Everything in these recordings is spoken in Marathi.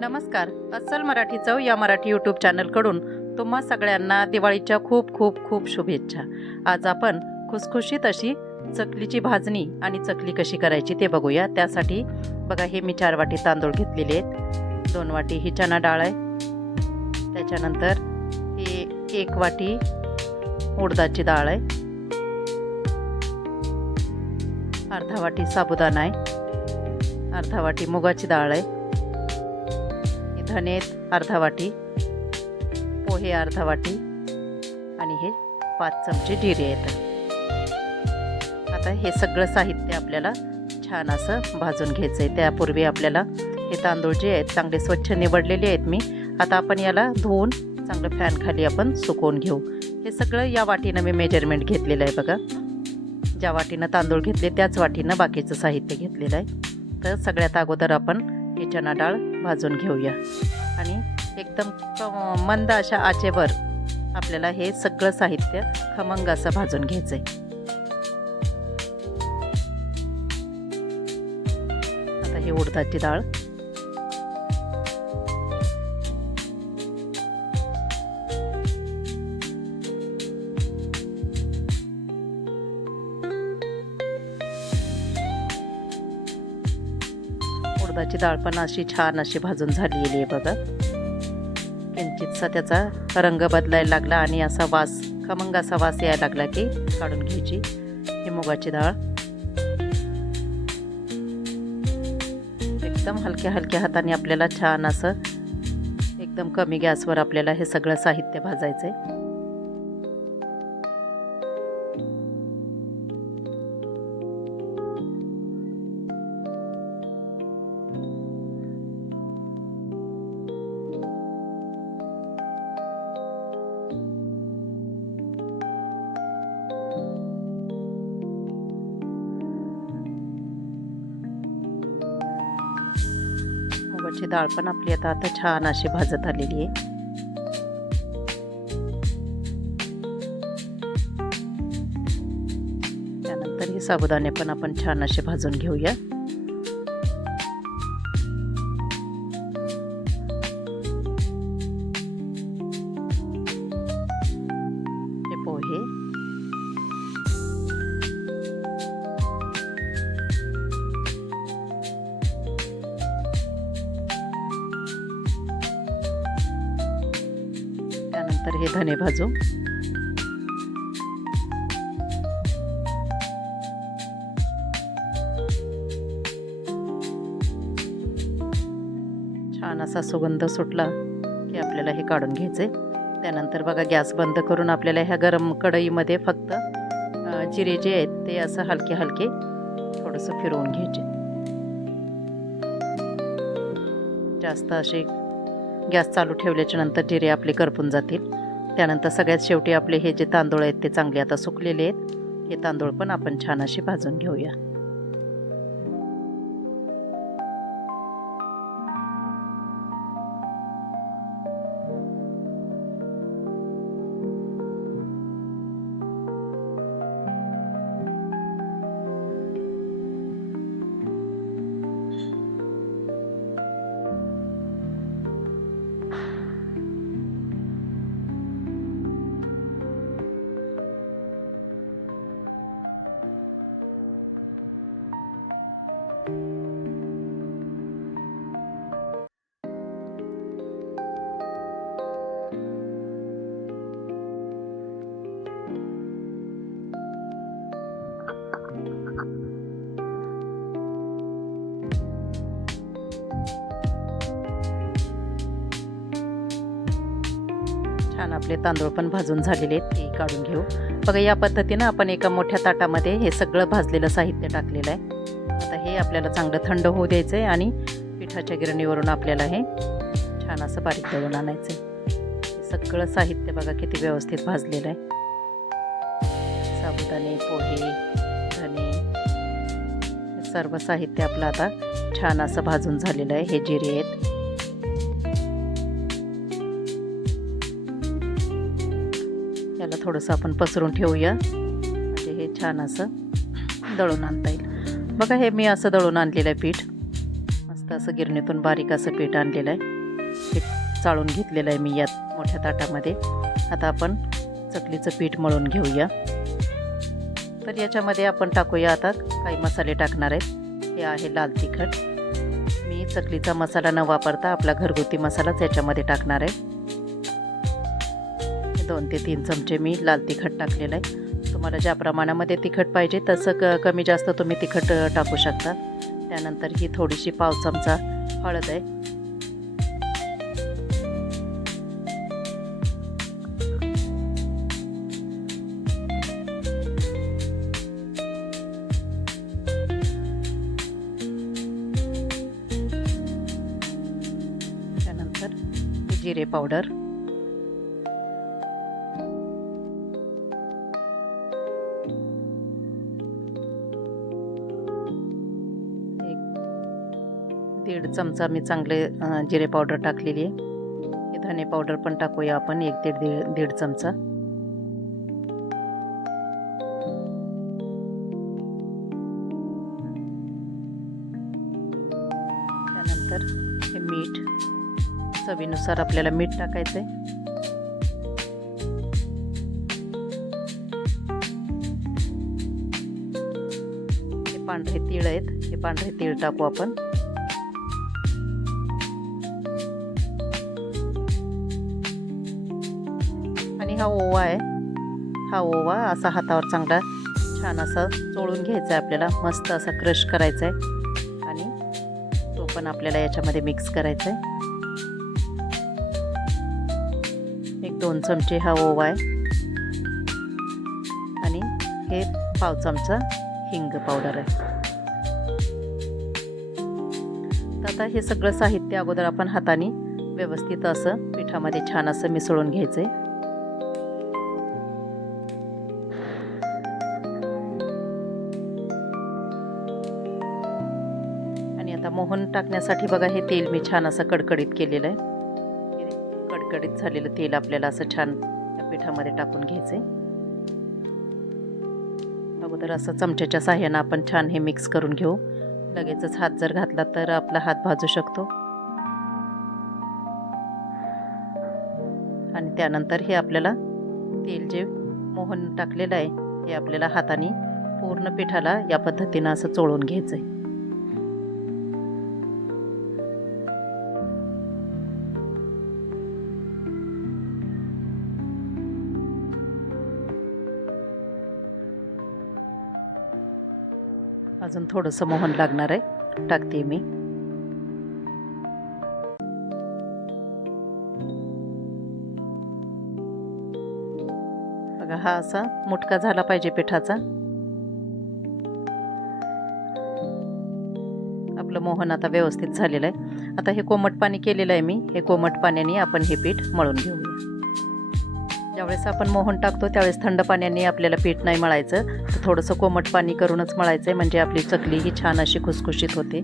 नमस्कार. अस्सल मराठी चव या मराठी यूट्यूब चॅनलकडून तुम्हा सगळ्यांना दिवाळीच्या खूप खूप खूप शुभेच्छा. आज आपण खुसखुशीत अशी चकलीची भाजणी आणि चकली कशी करायची ते बघूया. त्यासाठी बघा हे मी चार वाटी तांदूळ घेतलेले आहेत. दोन वाटी ही चना डाळ आहे. त्याच्यानंतर हे एक वाटी उडदाची डाळ आहे. अर्धा वाटी साबुदाणा आहे. अर्धा वाटी मुगाची डाळ आहे. धने आहेत अर्धा वाटी पोहे अर्धा वाटी आणि हे पाच चमचे जिरे आहेत आता हे सगळं साहित्य आपल्याला छान असं भाजून घ्यायचं आहे त्यापूर्वी आपल्याला हे तांदूळ जे आहेत चांगले स्वच्छ निवडलेले आहेत मी. आता आपण याला धुवून चांगलं फॅन खाली आपण सुकवून घेऊ. हे सगळं या वाटीनं मी मेजरमेंट घेतलेलं आहे बघा. ज्या वाटीनं तांदूळ घेतले त्याच वाटीनं बाकीचं साहित्य घेतलेलं आहे. तर सगळ्यात अगोदर आपण ही चना डाळ भाजून घेऊया. आणि एकदम मंद अशा आचेवर आपल्याला हे सगळं साहित्य खमंग असं भाजून घ्यायचं आहे आता ही उडदाची डाळ उडदाची डाळ पण अशी छान अशी भाजून झालेली आहे बघा. किंचितसा त्याचा रंग बदलायला लागला आणि असा वास खमंग असा वास यायला लागला की काढून घ्यायची ही मुगाची डाळ. एकदम हलक्या हलक्या हाताने आपल्याला छान असं एकदम कमी गॅसवर आपल्याला हे सगळं साहित्य भाजायचं आहे तुरीची डाळ पण आपली आता आता छान अशी भाजत आलेली आहे. त्यानंतर ही साबुदाणे पण आपण छान असे भाजून घेऊया. तर हे धने भाजू. छान असा सुगंध सुटला की आपल्याला हे काढून घ्यायचे. त्यानंतर बघा गॅस बंद करून आपल्याला ह्या गरम कढईमध्ये फक्त जिरे जे आहेत ते असं हलके हलके थोडंसं फिरवून घ्यायचे. जास्त असे गॅस चालू ठेवल्याच्या नंतर जिरे आपले करपून जातील. त्यानंतर सगळ्यात शेवटी आपले हे जे तांदूळ आहेत ते चांगले आता सुकलेले आहेत. हे तांदूळ पण आपण छान असे भाजून घेऊया. आपले तांदूळ पण भाजून झालेले आहेत ते काढून घेऊ. बघा या पद्धतीनं आपण एका मोठ्या ताटामध्ये हे सगळं भाजलेलं साहित्य टाकलेलं आहे. आता हे आपल्याला चांगलं थंड होऊ द्यायचं आहे आणि पिठाच्या गिरणीवरून आपल्याला हे छान असं बारीक दळून आणायचं आहे सगळं साहित्य बघा किती व्यवस्थित भाजलेलं आहे. साबुदाणे पोहे धने सर्व साहित्य आपलं आता छान असं भाजून झालेलं आहे. हे जिरे आहेत त्याला थोडंसं आपण पसरून ठेवूया. म्हणजे हे छान असं दळून आणता येईल. बघा हे मी असं दळून आणलेलं आहे पीठ. मस्त असं गिरणीतून बारीक असं पीठ आणलेलं आहे. हे चाळून घेतलेलं आहे मी यात मोठ्या ताटामध्ये. आता आपण चकलीचं पीठ मळून घेऊया. तर याच्यामध्ये आपण टाकूया आता काही मसाले टाकणार आहेत. हे आहे लाल तिखट. मी चकलीचा मसाला न वापरता आपला घरगुती मसालाच याच्यामध्ये टाकणार आहे. दोन ते तीन चमचे मी लाल तिखट टाकलेलं आहे. तुम्हाला ज्या प्रमाणामध्ये तिखट पाहिजे तसं क कमी जास्त तुम्ही तिखट टाकू शकता. त्यानंतर ही थोडीशी पाव चमचा हळद आहे. त्यानंतर जिरे पावडर. दीड चमचा मी चांगले जिरे पावडर टाकलेली आहे. हे धने पावडर पण टाकूया आपण एक दीड दीड दीड चमचा. त्यानंतर हे मीठ चवीनुसार आपल्याला मीठ टाकायचं आहे पांढरे तीळ आहेत हे पांढरे तीळ टाकू आपण. आणि हा ओवा आहे. हा ओवा असा हातावर चांगला छान असा चोळून घ्यायचा आहे आपल्याला. मस्त असा क्रश करायचा आहे आणि तो पण आपल्याला याच्यामध्ये मिक्स करायचा आहे एक दोन चमचे हा ओवा आहे. आणि हे पाव चमचा हिंग पावडर आहे. तर आता हे सगळं साहित्य अगोदर आपण हाताने व्यवस्थित असं पिठामध्ये छान असं मिसळून घ्यायचं आहे आता मोहन टाकण्यासाठी बघा हे तेल मी छान असं कडकडीत केलेलं आहे. कडकडीत झालेलं तेल आपल्याला असं छान त्या पिठामध्ये टाकून घ्यायचं आहे अगोदर असं चमच्याच्या साह्यानं आपण छान हे मिक्स करून घेऊ. लगेचच हात जर घातला तर आपला हात भाजू शकतो. आणि त्यानंतर हे आपल्याला तेल जे मोहन टाकलेलं आहे हे आपल्याला हाताने पूर्ण पिठाला या पद्धतीनं असं चोळून घ्यायचं आहे अजून थोडंसं मोहन लागणार आहे. टाकते मी. बघा हा असा मुटका झाला पाहिजे पिठाचा. आपलं मोहन आता व्यवस्थित झालेलं आहे. आता हे कोमट पाणी केलेलं आहे मी. हे कोमट पाण्याने आपण हे पीठ मळून घेऊया. ज्यावेळेस आपण मोहन टाकतो त्यावेळेस थंड पाण्याने आपल्याला पीठ नाही मळायचं. तर थोडंसं कोमट पाणी करूनच मळायचं आहे म्हणजे आपली चकली ही छान अशी खुसखुशीत होते.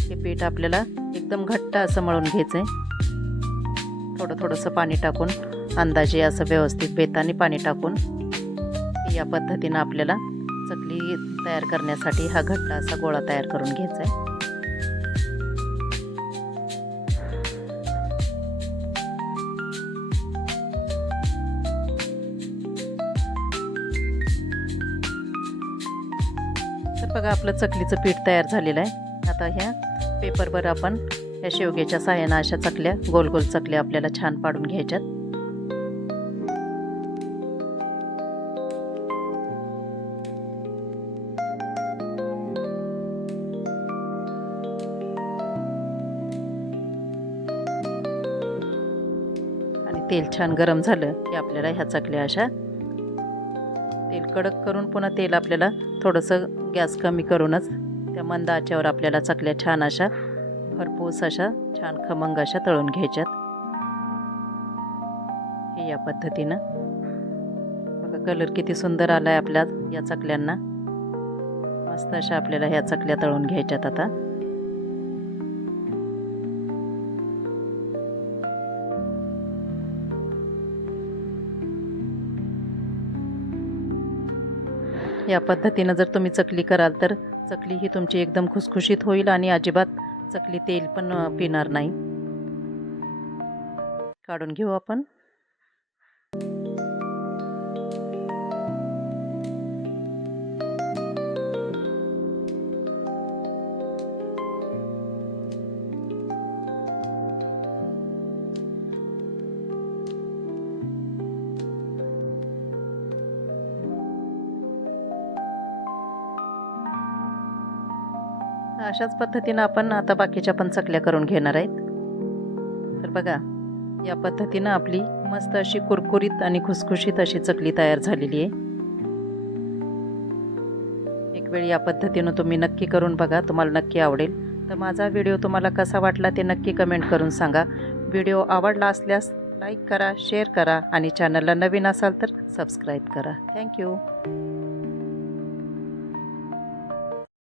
हे पीठ आपल्याला एकदम घट्ट असं मळून घ्यायचं आहे थोडं थोडंसं पाणी टाकून अंदाजे असं व्यवस्थित बेताने पाणी टाकून या पद्धतीनं आपल्याला चकली तयार करण्यासाठी हा घट्ट असा गोळा तयार करून घ्यायचा आहे बघा आपलं चकलीचं पीठ तयार झालेलं आहे. आता ह्या पेपरवर आपण या शेवग्याच्या साह्यानं अशा चकल्या गोल गोल चकल्या आपल्याला छान पाडून घ्यायच्यात. आणि तेल छान गरम झालं की आपल्याला ह्या चकल्या अशा कडक करून पुन्हा तेल आपल्याला थोडंसं गॅस कमी करूनच त्या मंद आच्यावर आपल्याला चकल्या छान अशा खरपूस अशा छान खमंग अशा तळून घ्यायच्यात. हे या पद्धतीनं. बघा कलर किती सुंदर आला आहे आपल्या या चकल्यांना. मस्त अशा आपल्याला ह्या चकल्या तळून घ्यायच्यात आता. या पद्धतीनं जर तुम्ही चकली कराल तर चकली ही तुमची एकदम खुसखुशीत होईल आणि अजिबात चकली तेल पण पिणार नाही. काढून घेऊ आपण. अशाच पद्धतीनं आपण आता बाकीच्या पण चकल्या करून घेणार आहेत. तर बघा या पद्धतीनं आपली मस्त अशी कुरकुरीत आणि खुसखुशीत अशी चकली तयार झालेली आहे. एक वेळ या पद्धतीनं तुम्ही नक्की करून बघा तुम्हाला नक्की आवडेल. तर माझा व्हिडिओ तुम्हाला कसा वाटला ते नक्की कमेंट करून सांगा. व्हिडिओ आवडला असल्यास लाईक करा शेअर करा आणि चॅनलला नवीन असाल तर सबस्क्राईब करा. थँक्यू